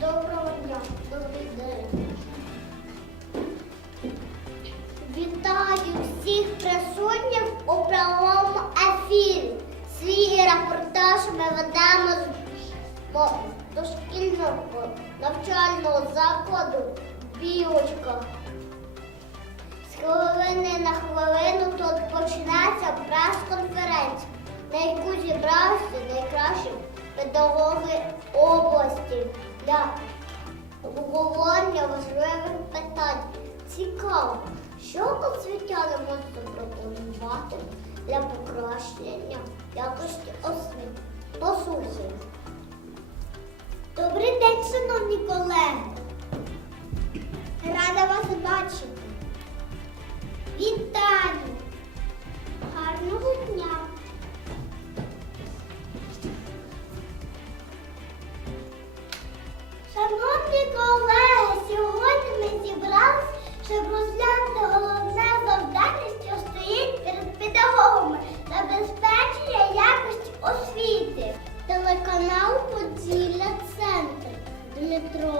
Доброго, дня. Добрий день. Вітаю всіх присутніх у прямому ефірі. Свій репортаж ми ведемо з дошкільного навчального закладу Білочка. З хвилини на хвилину тут почнеться прес-конференція, на яку зібралися найкращі педагоги області для обговорення важливих питань. Цікаво, що освітяни можуть запропонувати для покращення якості освіти. Послухайте.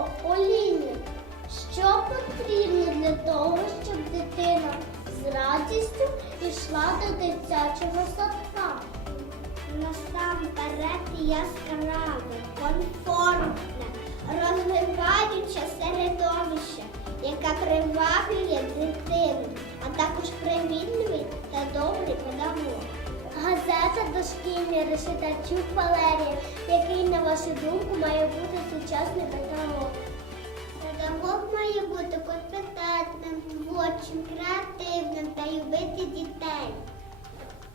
Дмитро Що потрібно для того, щоб дитина з радістю пішла до дитячого садка? Насамперед яскраве, комфортне, розвиваюче середовище, яке приваблює дитину, а також привітливий та добрий педагог. Дошкільний Решетачук Валерія, який, на вашу думку, має бути сучасний педагог. Педагог має бути компетентним, творчим, креативним та любити дітей.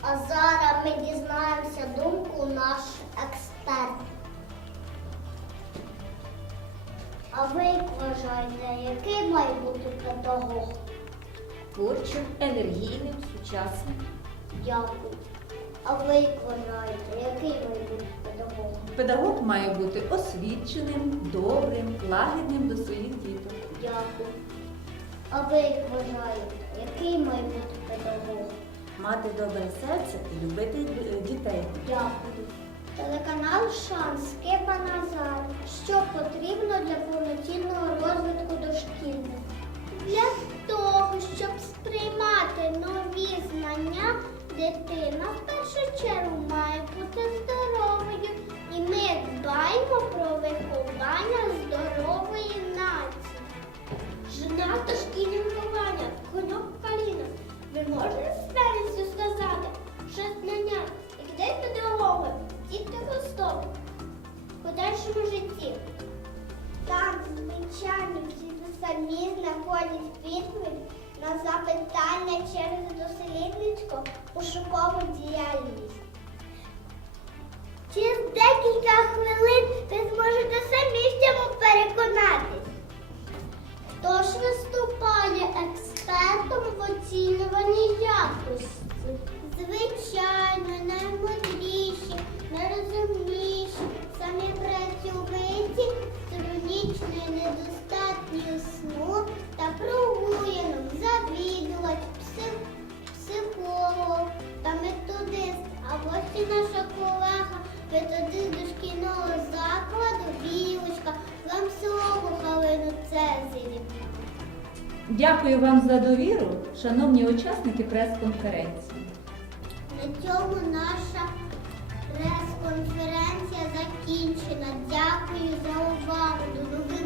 А зараз ми дізнаємося думку наших експертів. А ви як вважаєте, який має бути педагог? Творчим, енергійним, сучасним. Дякую. А ви як вважаєте, який має бути педагог? Педагог має бути освіченим, добрим, лагідним до своїх діток. Дякую. А ви як вважаєте, який має бути педагог? Мати добре серце і любити е, дітей. Дякую. Телеканал Шанс Кепа Назар. Що потрібно для повноцінного розвитку дошкільних? Для того, щоб сприймати дають педагоги, діти ростуть в подальшому житті. Там, звичайно, всі самі знаходять відповідь на запитання через дослідницьку пошукову діяльність. Через декілька хвилин Дякую вам за довіру, шановні учасники прес-конференції. На цьому наша прес-конференція закінчена. Дякую за увагу. До нових